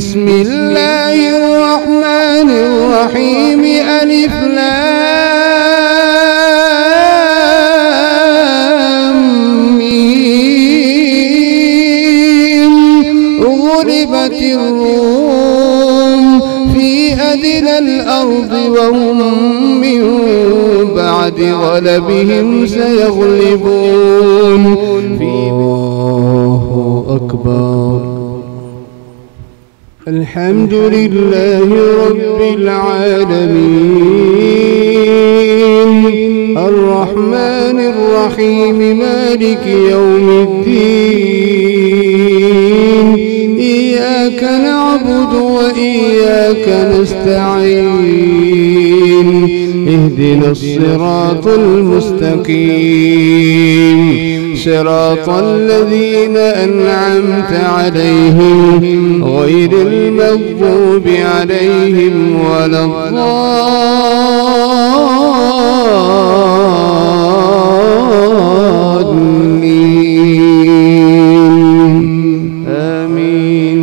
بسم الله الرحمن الرحيم ألف لام ميم غلبت الروم في أدنى الأرض وهم من بعد غلبهم سيغلبون. الله أكبر. الحمد لله رب العالمين الرحمن الرحيم مالك يوم الدين إياك نعبد وإياك نستعين اهدنا الصراط المستقيم صراط الذين أنعمت عليهم غير المغضوب عليهم ولا الضالين آمين.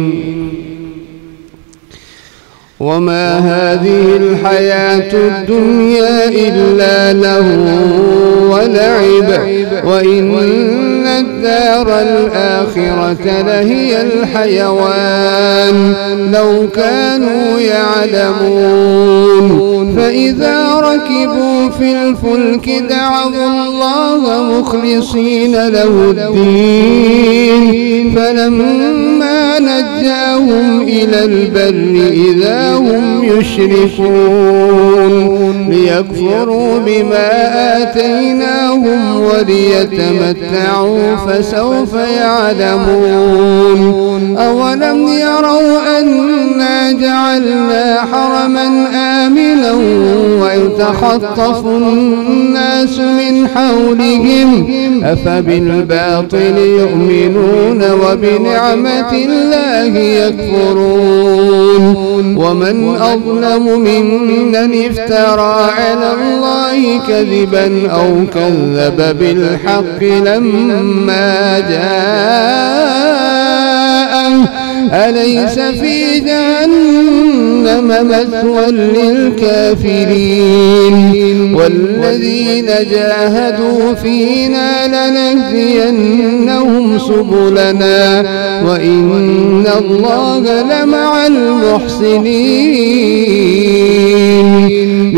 وما هذه الحياة الدنيا إلا لهو ولعب وإن الدار الآخرة لهي الحيوان لو كانوا يعلمون. فإذا ركبوا في الفلك دعوا الله مخلصين له الدين فلما نجاهم إلى البر إذا هم يشركون ليكفروا بما آتيناهم وليتمتعوا فسوف يعلمون. أولم يروا أنا جعلنا حرما آمنا ويتخطف الناس من حولهم أفبالباطل يؤمنون وبنعمة الله يكفرون. ومن أظلم ممن افترى على الله كذبا أو كذب بالحق لما جاءه أليس في جهنم مثوى للكافرين. والذين جاهدوا فينا لنهدينهم سبلنا وإن الله لمع المحسنين.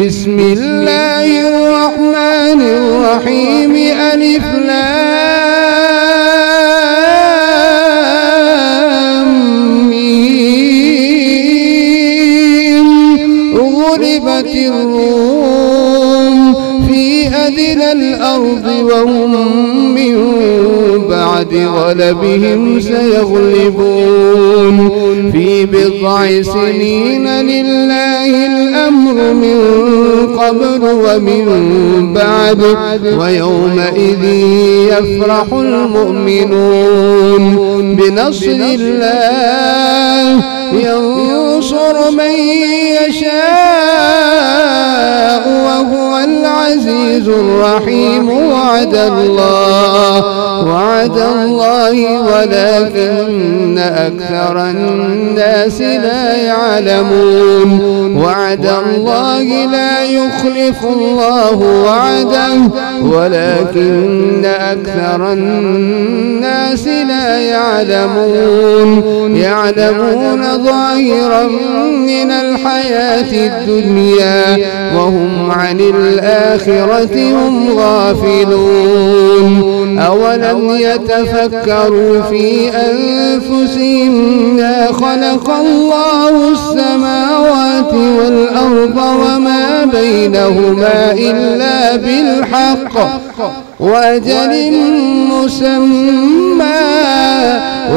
بسم الله الرحمن الرحيم ألف لام ميم غلبت الروم في أدنى الأرض وهم من بعد غلبهم سيغلبون. في بضع سنين لله الأمر من قبل ومن بعد ويومئذ يفرح المؤمنون بنصر الله ينصر من يشاء وهو العزيز الرحيم. وعد الله ولكن أكثر الناس لا يعلمون. وعد الله لا يخلف الله وعده ولكن أكثر الناس لا يعلمون. يعلمون ظاهرا من الحياة الدنيا وهم عن الآخرة هم غافلون. أولم يتفكروا في أنفسهم ما خلق الله السماوات والأرض وما بينهما إلا بالحق وأجل مسمى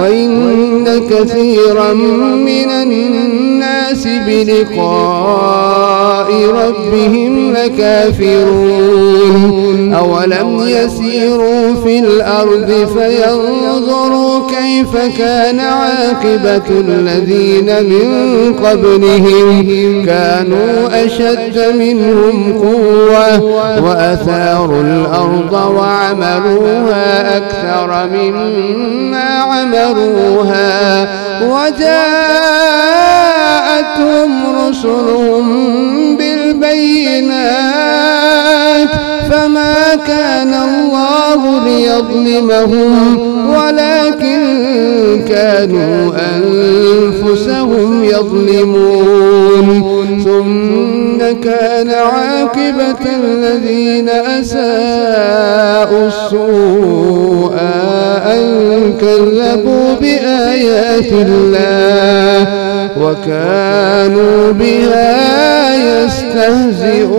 وإن كثيرا من الناس بلقاء ربهم لكافرون. أولم يسيروا في الأرض فينظروا كيف كان عاقبة الذين من قبلهم كانوا أشد منهم قوة وأثاروا الأرض وعمروها أكثر مما عمروها وجاءوا رسلهم بالبينات فما كان الله ليظلمهم ولكن كانوا أنفسهم يظلمون ثم كان عاقبة الذين أساءوا السوء أن كذبوا بآيات الله وكانوا بها يستهزئون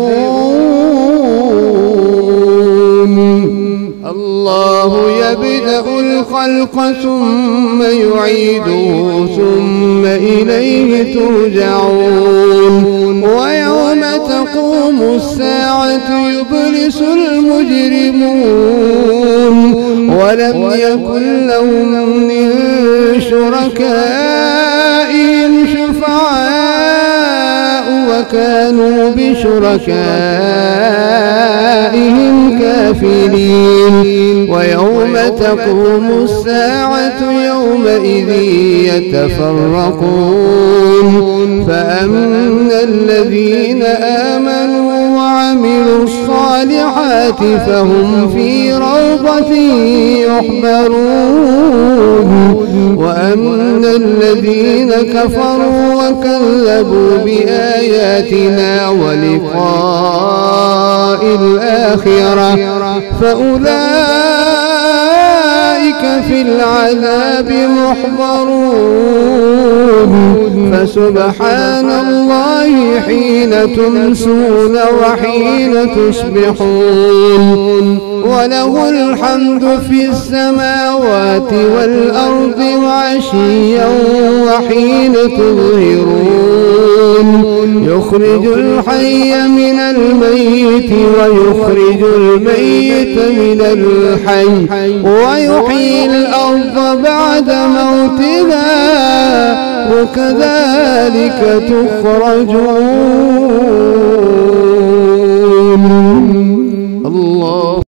الله يبدأ الخلق ثم يعيده ثم إليه ترجعون ويوم تقوم الساعة يبلس المجرمون ولم يكن لهم من شركائهم شفعاء وكانوا بشركائهم كافرين ويوم تقوم الساعة يومئذ يتفرقون فأما الذين آمنوا وعملوا الصالحات فهم في روضة يحبرون وأما الذين كفروا وكذبوا بآياتنا ولقاء الآخرة فأولئك في العذاب محضرون فسبحان الله حين تمسون وحين تصبحون وله الحمد في السماوات والأرض وعشيا وحين تظهرون يخرج الحي من الميت ويخرج الميت من الحي ويحيي الأرض بعد موتها وكذلك تخرجون.